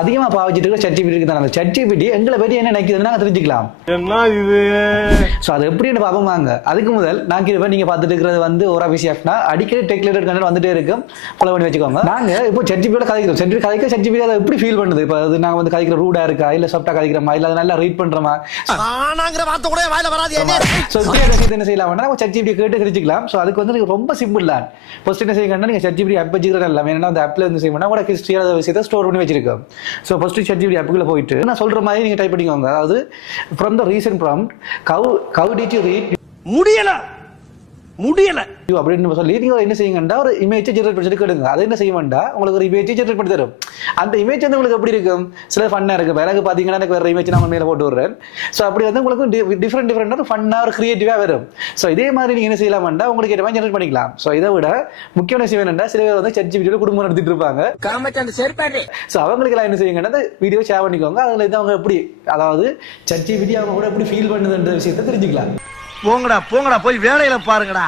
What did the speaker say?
அதிகமா பாவிச்சிட்டு இருக்க ChatGPT தான். அந்த ChatGPT எங்களை பற்றி என்ன நினைக்குதுன்னு நாங்கள் தெரிஞ்சுக்கலாம். என்ன இது? ஸோ அது எப்படின்னு பார்ப்போமாங்க. அதுக்கு முதல் நான் இருப்பேன். நீங்க பார்த்துட்டு இருக்கிறது வந்து ஒரு விஷயம்னா அடிக்கடி டெக்லேட்டட் கண்டென்ட் வந்துட்டே இருக்கும். ஃபாலோ பண்ணி வச்சுக்கோங்க. நாங்க இப்போ ChatGPT கதைக்கிறோம். ChatGPT அதை எப்படி ஃபீல் பண்ணுது? இப்போ அது நாங்கள் வந்து கதைக்கிற ரூடா இருக்கா, இல்ல சாஃப்டா கதைக்கிறோமா, இல்ல அதை நல்லா ரீட் பண்றோமா? வார்த்தை கூட வாயில வராது. ஸோ இப்படி விஷயத்தை என்ன செய்யலாம்னா ChatGPT கேட்டு தெரிஞ்சுக்கலாம். ஸோ அதுக்கு வந்து நீங்க ரொம்ப சிம்பிள் தான். ஃபர்ஸ்ட் என்ன செய்யுங்கன்னா நீங்க ChatGPT ஆப் வச்சுக்கிறதா இல்லை. ஏன்னா அந்த ஆப்ல வந்து செய்யணும்னா கூட ஹிஸ்டரியான விஷயத்தை ஸ்டோர் பண்ணி வச்சிருக்கோம். ஸோ ஃபர்ஸ்ட் ChatGPT ஆப்புக்குள்ள போயிட்டு நான் சொல்ற மாதிரி நீங்க டைப் பண்ணிக்கோங்க. அதாவது from the recent prompt how did you read முடியல அப்படின்னு சொல்லி நீங்க என்ன செய்யுங்கண்டா ஒரு இமேஜ் ஜெனரேட் பண்ணி கேடுங்க. அது என்ன செய்ய வேண்டாம், உங்களுக்கு ஒரு இமேஜ் ஜெனரேட் பண்ணி தரும். அந்த இமேஜ் வந்து உங்களுக்கு எப்படி இருக்கும்? சில ஃபன்னா இருக்கு. எனக்கு பாத்தீங்கன்னா எனக்கு வேற இமேஜ் நான் மேல போட்டு விடுறேன். ஸோ அப்படி வந்து உங்களுக்கு டிஃப்ரெண்ட் ஃபன்னா ஒரு கிரியேட்டிவா வரும். ஸோ இதே மாதிரி நீங்க என்ன செய்யலாம்டா உங்களுக்கு ஏற்ற மாதிரி ஜெனரேட் பண்ணிக்கலாம். ஸோ இதை விட முக்கியமான விஷயம் என்னன்னா சில பேர் வந்து ChatGPT குடும்பம் நடத்திட்டு இருப்பாங்க. ஸோ அவங்களுக்கு எல்லாம் என்ன செய்யுங்கன்னா அந்த வீடியோ ஷேர் பண்ணிக்கோங்க. அதுல இருந்து அவங்க எப்படி, அதாவது ChatGPT அவங்க கூட எப்படி ஃபீல் பண்ணுதுன்ற விஷயத்தை தெரிஞ்சுக்கலாம். போங்கடா போய் வேலையில பாருங்கடா.